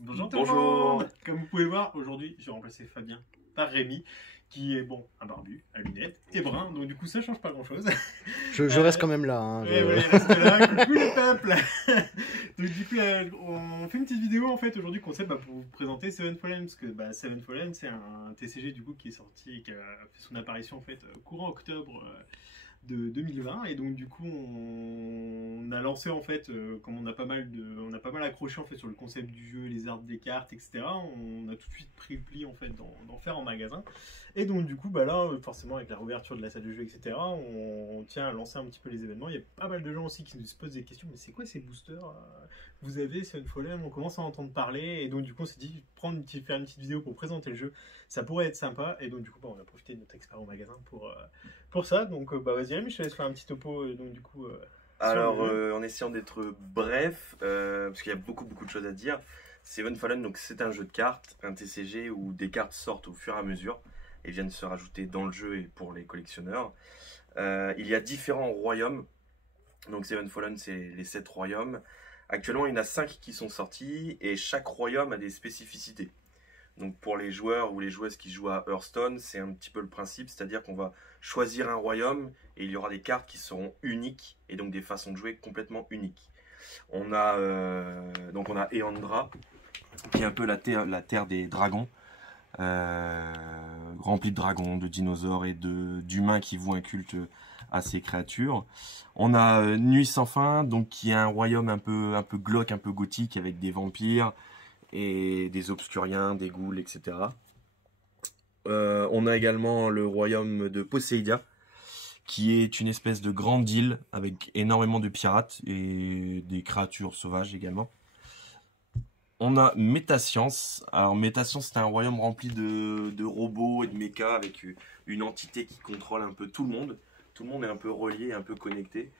Bonjour tout le Bonjour. monde. Comme vous pouvez le voir, aujourd'hui j'ai remplacé Fabien par Rémi, qui est bon, un barbu, à lunettes, et brun, donc du coup ça change pas grand chose. Je reste quand même là. Hein, Ouais, ouais, reste là, coucou le peuple. Donc du coup on fait une petite vidéo en fait aujourd'hui concept pour vous présenter Seven Fallen, parce que Seven Fallen c'est un TCG du coup qui est sorti et qui a fait son apparition en fait courant octobre de 2020, et donc du coup on a lancé en fait comme on a pas mal accroché en fait sur le concept du jeu, les arts des cartes, etc. On a tout de suite pris le pli en fait d'en faire en magasin, et donc du coup là forcément avec la réouverture de la salle de jeu, etc. on tient à lancer un petit peu les événements. Il y a pas mal de gens aussi qui nous posent des questions, mais c'est quoi ces boosters vous avez Seven Fallen, on commence à en entendre parler, et donc du coup on s'est dit faire une petite vidéo pour présenter le jeu, ça pourrait être sympa, et donc du coup on a profité de notre expert au magasin pour ça. Donc vas-y Rémi, je te laisse faire un petit topo donc du coup Alors, en essayant d'être bref, parce qu'il y a beaucoup de choses à dire, Seven Fallen, donc c'est un jeu de cartes, un TCG où des cartes sortent au fur et à mesure et viennent se rajouter dans le jeu et pour les collectionneurs. Il y a différents royaumes, donc Seven Fallen c'est les 7 royaumes. Actuellement il y en a 5 qui sont sortis et chaque royaume a des spécificités. Donc pour les joueurs ou les joueuses qui jouent à Hearthstone, c'est un petit peu le principe, c'est-à-dire qu'on va choisir un royaume et il y aura des cartes qui seront uniques et donc des façons de jouer complètement uniques. On a Eandra, qui est un peu la terre des dragons, remplie de dragons, de dinosaures et d'humains qui vouent un culte à ces créatures. On a Nuit sans fin, donc qui est un royaume un peu glauque, un peu gothique, avec des vampires et des obscuriens, des ghouls, etc. On a également le royaume de Poseidia, qui est une espèce de grande île avec énormément de pirates et des créatures sauvages également. On a Métascience. Alors Métascience, c'est un royaume rempli de robots et de mechas avec une entité qui contrôle un peu tout le monde. Tout le monde est un peu relié, un peu connecté.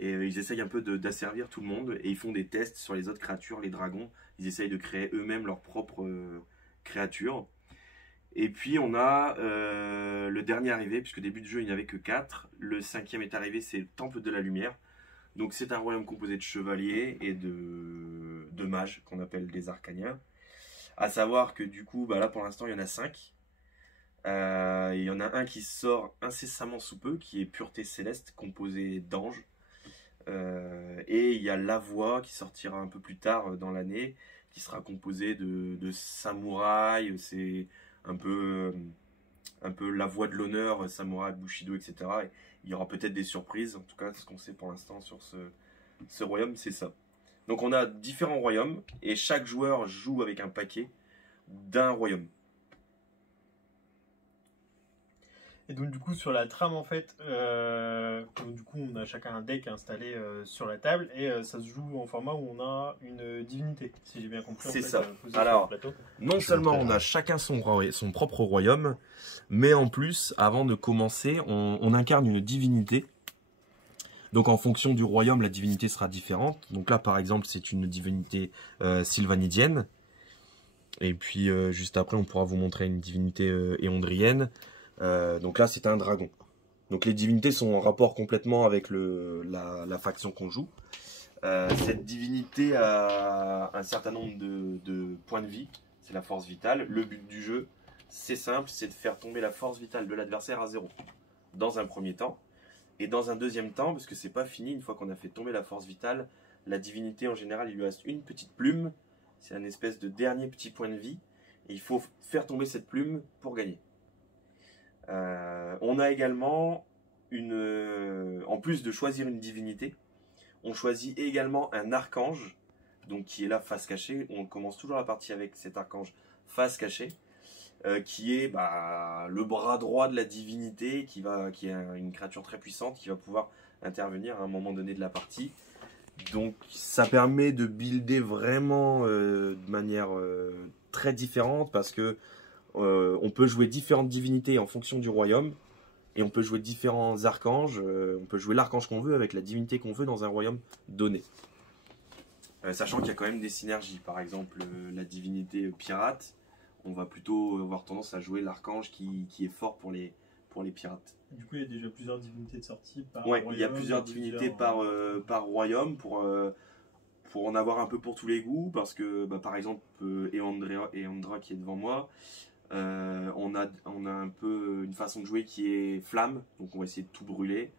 Et ils essayent un peu d'asservir tout le monde. Et ils font des tests sur les autres créatures, les dragons. Ils essayent de créer eux-mêmes leurs propres créatures. Et puis on a le dernier arrivé, puisque début de jeu il n'y avait que 4. Le 5e est arrivé, c'est le Temple de la Lumière. Donc c'est un royaume composé de chevaliers et de mages, qu'on appelle des arcaniens. À savoir que du coup, là pour l'instant il y en a 5. Il y en a un qui sort incessamment sous peu, qui est Pureté Céleste, composé d'anges. Et il y a La Voix qui sortira un peu plus tard dans l'année, qui sera composé de samouraïs. C'est un peu la voix de l'honneur, samouraï, bushido, etc. Et il y aura peut-être des surprises. En tout cas, ce qu'on sait pour l'instant sur ce royaume, c'est ça. Donc on a différents royaumes et chaque joueur joue avec un paquet d'un royaume. Et donc du coup sur la trame en fait, du coup on a chacun un deck installé sur la table, et ça se joue en format où on a une divinité, si j'ai bien compris. C'est en fait, ça. posée sur Alors, le plateau. non seulement on a chacun son propre royaume, mais en plus, avant de commencer, on incarne une divinité. Donc en fonction du royaume, la divinité sera différente. Donc là par exemple, c'est une divinité sylvanidienne. Et puis juste après, on pourra vous montrer une divinité éondrienne. Donc là, c'est un dragon. Donc les divinités sont en rapport complètement avec la faction qu'on joue. Cette divinité a un certain nombre de points de vie. C'est la force vitale. Le but du jeu, c'est simple, c'est de faire tomber la force vitale de l'adversaire à 0. Dans un premier temps. Et dans un deuxième temps, parce que c'est pas fini, une fois qu'on a fait tomber la force vitale, la divinité en général, il lui reste une petite plume. C'est un espèce de dernier petit point de vie. Et il faut faire tomber cette plume pour gagner. On a également, en plus de choisir une divinité, on choisit également un archange, donc qui est là face cachée. On commence toujours la partie avec cet archange face cachée, qui est le bras droit de la divinité, qui est une créature très puissante, qui va pouvoir intervenir à un moment donné de la partie. Donc ça permet de builder vraiment de manière très différente, parce que on peut jouer différentes divinités en fonction du royaume, et on peut jouer différents archanges. On peut jouer l'archange qu'on veut avec la divinité qu'on veut dans un royaume donné. Sachant qu'il y a quand même des synergies. Par exemple, la divinité pirate, on va plutôt avoir tendance à jouer l'archange qui est fort pour les pirates. Du coup il y a déjà plusieurs divinités de sortie par Ouais, royaume. il y a plusieurs divinités par royaume pour en avoir un peu pour tous les goûts, parce que par exemple, Eandra qui est devant moi, on a un peu une façon de jouer qui est flamme, donc on va essayer de tout brûler.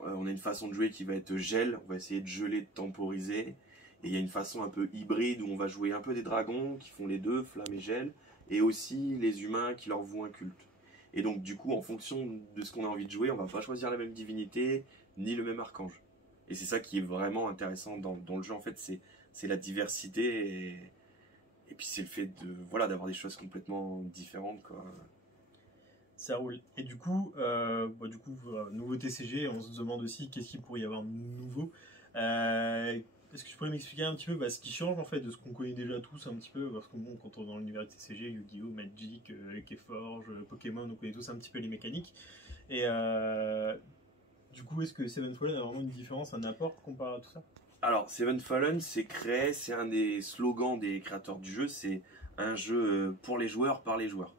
On a une façon de jouer qui va être gel, on va essayer de geler, de temporiser. Et il y a une façon un peu hybride où on va jouer un peu des dragons qui font les deux, flamme et gel, et aussi les humains qui leur vouent un culte. Et donc du coup, en fonction de ce qu'on a envie de jouer, on va pas choisir la même divinité, ni le même archange. Et c'est ça qui est vraiment intéressant dans le jeu, en fait, c'est la diversité, et puis c'est le fait d'avoir des choses complètement différentes, quoi. Ça roule. Et du coup, nouveau TCG, on se demande aussi qu'est-ce qu'il pourrait y avoir de nouveau. Est-ce que tu pourrais m'expliquer un petit peu ce qui change en fait de ce qu'on connaît déjà tous un petit peu, parce que bon, quand on est dans l'univers de TCG, Yu-Gi-Oh, Magic, Keyforge, Pokémon, on connaît tous un petit peu les mécaniques. Et du coup, est-ce que Seven Fallen a vraiment une différence, un apport comparé à tout ça? Alors, Seven Fallen, c'est un des slogans des créateurs du jeu, c'est un jeu pour les joueurs, par les joueurs.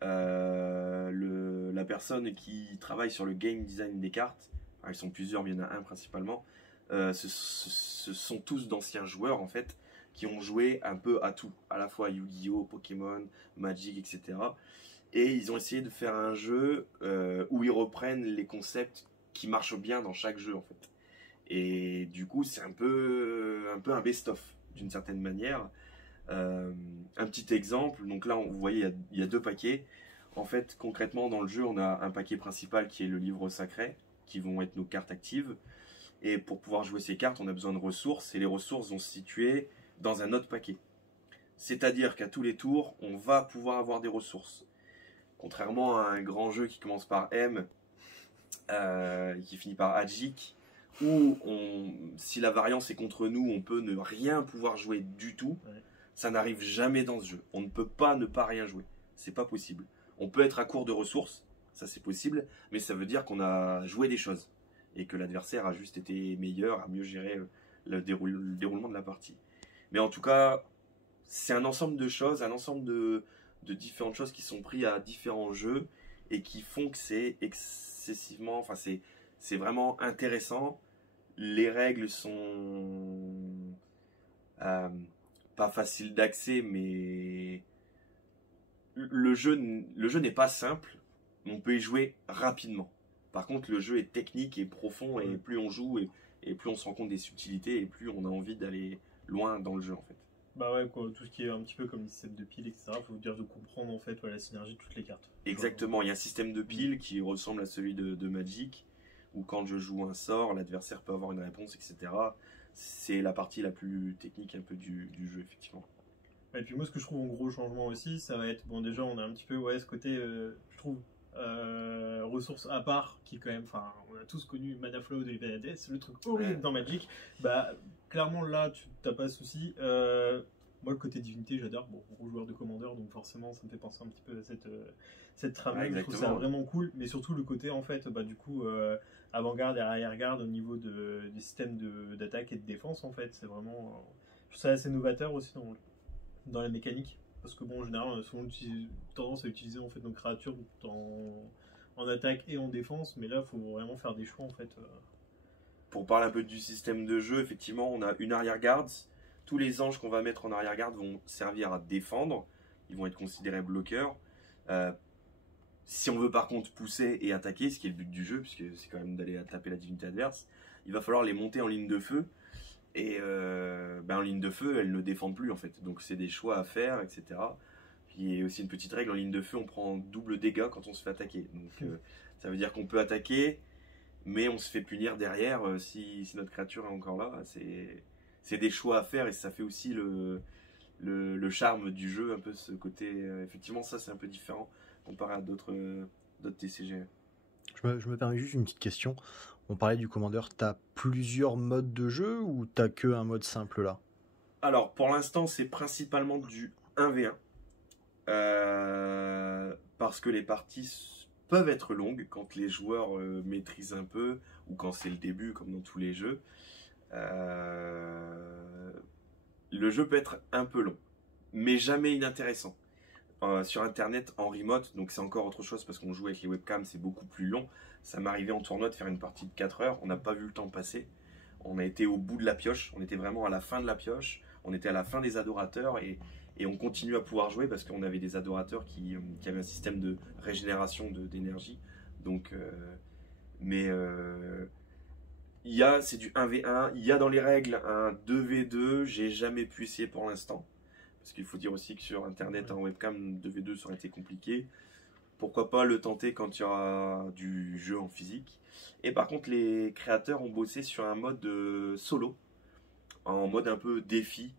La personne qui travaille sur le game design des cartes, ils sont plusieurs, mais il y en a un principalement, ce sont tous d'anciens joueurs en fait, qui ont joué un peu à tout, à la fois Yu-Gi-Oh, Pokémon, Magic, etc. Et ils ont essayé de faire un jeu où ils reprennent les concepts qui marchent bien dans chaque jeu en fait. Et du coup, c'est un peu un best-of d'une certaine manière. Un petit exemple, donc là, vous voyez, il y a deux paquets. En fait, concrètement, dans le jeu, on a un paquet principal qui est le livre sacré, qui vont être nos cartes actives. Et pour pouvoir jouer ces cartes, on a besoin de ressources, et les ressources vont se situer dans un autre paquet. C'est-à-dire qu'à tous les tours, on va pouvoir avoir des ressources. Contrairement à un grand jeu qui commence par M, qui finit par Adjik, où si la variance est contre nous, on peut ne rien pouvoir jouer du tout. Ouais. Ça n'arrive jamais dans ce jeu. On ne peut pas ne pas rien jouer. C'est pas possible. On peut être à court de ressources, ça c'est possible, mais ça veut dire qu'on a joué des choses et que l'adversaire a juste été meilleur, a mieux géré le déroulement de la partie. Mais en tout cas, c'est un ensemble de choses, un ensemble de différentes choses qui sont prises à différents jeux et qui font que c'est excessivement, enfin c'est vraiment intéressant. Les règles sont pas faciles d'accès, mais le jeu n'est pas simple, on peut y jouer rapidement. Par contre, le jeu est technique et profond, et plus on joue, et plus on se rend compte des subtilités, et plus on a envie d'aller loin dans le jeu, en fait. Bah ouais, quoi, tout ce qui est un petit peu comme le système de piles, etc. Faut dire de comprendre, en fait, la synergie de toutes les cartes. Exactement, il y a un système de piles qui ressemble à celui de Magic, où quand je joue un sort, l'adversaire peut avoir une réponse, etc. C'est la partie la plus technique un peu du jeu, effectivement. Et puis moi, ce que je trouve en gros changement aussi, ça va être, bon déjà on a un petit peu, ce côté, je trouve, ressources à part, qui quand même, enfin, on a tous connu Mana Flow de l'Ivaniades, c'est le truc horrible dans Magic. Bah, clairement là, tu n'as pas de souci. Moi, le côté divinité, j'adore. Bon, gros joueur de commandeur, donc forcément, ça me fait penser un petit peu à cette trame. Je trouve ça vraiment cool, mais surtout le côté, en fait, du coup, avant-garde et arrière-garde au niveau des systèmes d'attaque et de défense, en fait, c'est vraiment, je trouve ça assez novateur aussi dans la mécanique, parce que bon, en général, on a souvent tendance à utiliser en fait nos créatures en attaque et en défense, mais là, il faut vraiment faire des choix, en fait. Pour parler un peu du système de jeu, effectivement, on a une arrière-garde. Tous les anges qu'on va mettre en arrière-garde vont servir à défendre. Ils vont être considérés bloqueurs. Si on veut par contre pousser et attaquer, ce qui est le but du jeu, puisque c'est quand même d'aller taper la divinité adverse, il va falloir les monter en ligne de feu. Et en ligne de feu, elles ne défendent plus en fait. Donc c'est des choix à faire, etc. Puis il y a aussi une petite règle, en ligne de feu, on prend double dégâts quand on se fait attaquer. Donc ça veut dire qu'on peut attaquer, mais on se fait punir derrière si notre créature est encore là. C'est des choix à faire, et ça fait aussi le charme du jeu, un peu ce côté. Effectivement, ça c'est un peu différent comparé à d'autres TCG. Je me permets juste une petite question. On parlait du commandeur, t'as plusieurs modes de jeu ou t'as que un mode simple là? Alors pour l'instant c'est principalement du 1v1 parce que les parties peuvent être longues quand les joueurs maîtrisent un peu, ou quand c'est le début comme dans tous les jeux. Le jeu peut être un peu long, mais jamais inintéressant. Sur internet en remote, donc c'est encore autre chose parce qu'on joue avec les webcams, c'est beaucoup plus long. Ça m'arrivait en tournoi de faire une partie de 4 heures, on n'a pas vu le temps passer. On a été au bout de la pioche, on était vraiment à la fin de la pioche, on était à la fin des adorateurs et on continue à pouvoir jouer parce qu'on avait des adorateurs qui avaient un système de régénération d'énergie. Donc, c'est du 1v1, il y a dans les règles un 2v2, j'ai jamais pu essayer pour l'instant. Parce qu'il faut dire aussi que sur internet, en webcam, 2v2 ça aurait été compliqué. Pourquoi pas le tenter quand il y aura du jeu en physique. Et par contre, les créateurs ont bossé sur un mode solo, en mode un peu défi.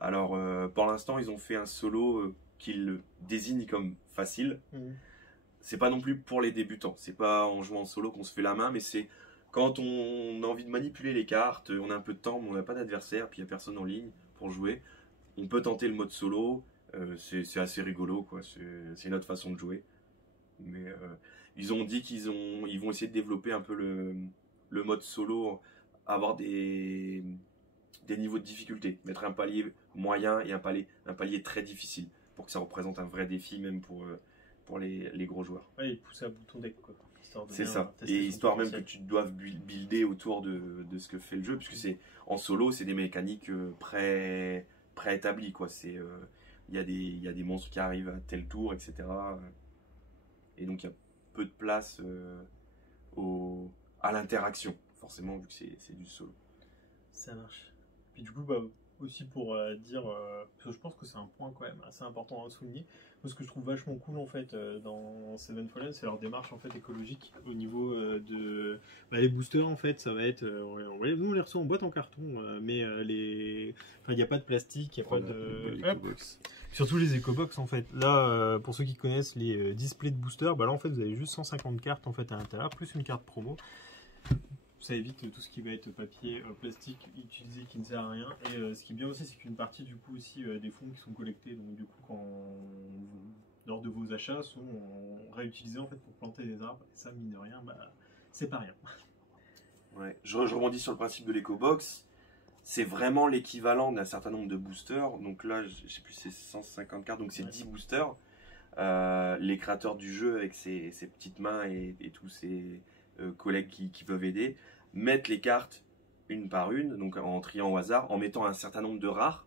Alors, pour l'instant, ils ont fait un solo qu'ils désignent comme facile. C'est pas non plus pour les débutants. C'est pas en jouant en solo qu'on se fait la main, mais c'est quand on a envie de manipuler les cartes, on a un peu de temps, mais on n'a pas d'adversaire, puis il n'y a personne en ligne pour jouer. On peut tenter le mode solo. C'est assez rigolo, quoi. C'est une autre façon de jouer. Mais ils ont dit qu'ils vont essayer de développer un peu le mode solo, avoir des niveaux de difficulté, mettre un palier moyen et un palier très difficile pour que ça représente un vrai défi même pour les gros joueurs. Ouais, et pousser à bout ton deck, quoi. C'est ça, et histoire même que tu doives builder autour de ce que fait le jeu, puisque en solo, c'est des mécaniques préétablies, quoi. Il y a des monstres qui arrivent à tel tour, etc. Et donc il y a peu de place à l'interaction, forcément, vu que c'est du solo. Ça marche. Puis du coup, bah, aussi pour dire, parce que je pense que c'est un point quand même assez important à souligner. Moi, ce que je trouve vachement cool en fait dans Seven Fallen, c'est leur démarche en fait écologique au niveau de les boosters en fait, ça va être, nous on les reçoit en boîte en carton, mais il n'y a pas de plastique, il n'y a pas de surtout les éco-box en fait. Là, pour ceux qui connaissent les displays de boosters, bah là en fait vous avez juste 150 cartes en fait à l'intérieur, plus une carte promo. Ça évite tout ce qui va être papier, plastique utilisé qui ne sert à rien. Et ce qui est bien aussi, c'est qu'une partie du coup aussi des fonds qui sont collectés, donc du coup lors de vos achats, sont réutilisés en fait pour planter des arbres. Et ça, mine de rien, bah, c'est pas rien. Ouais. Je rebondis sur le principe de l'éco-box. C'est vraiment l'équivalent d'un certain nombre de boosters. Donc là, je sais plus, c'est 150 cartes, donc c'est 10 boosters. Les créateurs du jeu avec ses petites mains et tous ces collègues qui peuvent aider, mettent les cartes une par une, donc en triant au hasard, en mettant un certain nombre de rares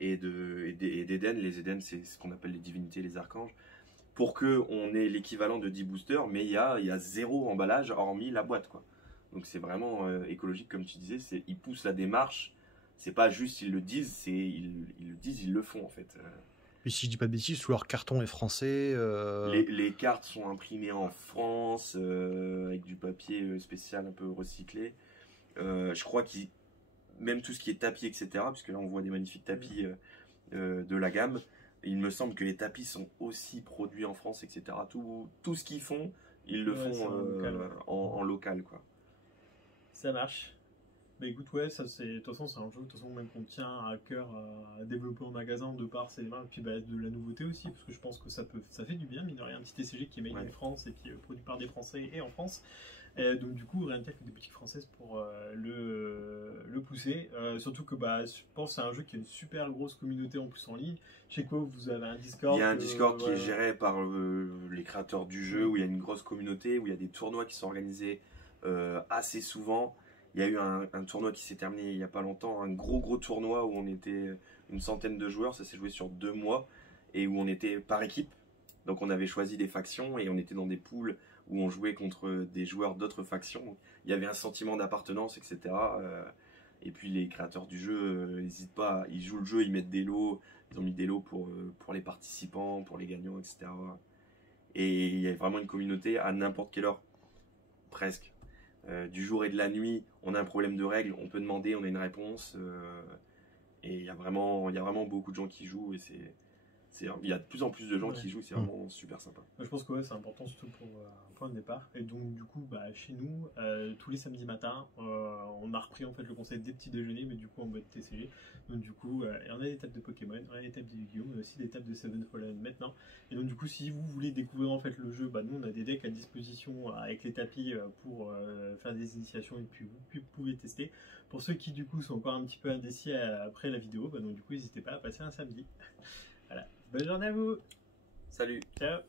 et d'Eden. Les Eden, c'est ce qu'on appelle les divinités, les archanges, pour qu'on ait l'équivalent de 10 boosters, mais il y a 0 emballage hormis la boîte, quoi. Donc c'est vraiment écologique, comme tu disais, ils poussent la démarche, c'est pas juste ils le disent, ils le disent, ils le font en fait. Et si je dis pas de bêtises, tout leur carton est français. Les cartes sont imprimées en France avec du papier spécial un peu recyclé. Je crois même tout ce qui est tapis, etc., puisque là on voit des magnifiques tapis de la gamme. Il me semble que les tapis sont aussi produits en France, etc. Tout ce qu'ils font, ils le font en local, quoi. Ça marche. Bah écoute, ouais, ça c'est, de toute façon c'est un jeu de toute façon même qu'on tient à cœur à développer en magasin de par ses mains, et puis bah, de la nouveauté aussi, parce que je pense que ça fait du bien, mine de rien, un petit TCG qui est made in France et puis produit par des Français et en France. Donc du coup, rien de tel que des boutiques françaises pour le pousser. Surtout que bah, je pense que c'est un jeu qui a une super grosse communauté en plus en ligne. Je sais que vous avez un Discord. Il y a un Discord qui est géré par les créateurs du jeu, où il y a une grosse communauté, où il y a des tournois qui sont organisés assez souvent. Il y a eu un tournoi qui s'est terminé il n'y a pas longtemps, un gros tournoi où on était une centaine de joueurs, ça s'est joué sur 2 mois, et où on était par équipe. Donc on avait choisi des factions et on était dans des poules où on jouait contre des joueurs d'autres factions. Il y avait un sentiment d'appartenance, etc. Et puis les créateurs du jeu n'hésitent pas, ils jouent le jeu, ils mettent des lots, ils ont mis des lots pour les participants, pour les gagnants, etc. Et il y a vraiment une communauté à n'importe quelle heure, presque. Du jour et de la nuit, on a un problème de règles, on peut demander, on a une réponse. Et il y a vraiment beaucoup de gens qui jouent et il y a de plus en plus de gens qui jouent, c'est vraiment super sympa. Je pense que ouais, c'est important surtout pour un point de départ. Et donc du coup, bah, chez nous, tous les samedis matins, on a repris en fait le concept des petits déjeuners, mais du coup en mode TCG. Donc du coup, on a des tables de Pokémon, on a des tables de Yu-Gi-Oh, mais aussi des tables de Seven Fallen maintenant. Et donc du coup, si vous voulez découvrir en fait le jeu, bah, nous on a des decks à disposition avec les tapis pour faire des initiations et puis vous pouvez tester. Pour ceux qui du coup sont encore un petit peu indécis après la vidéo, bah, donc du coup n'hésitez pas à passer un samedi. Voilà. Bonne journée à vous. Salut. Ciao.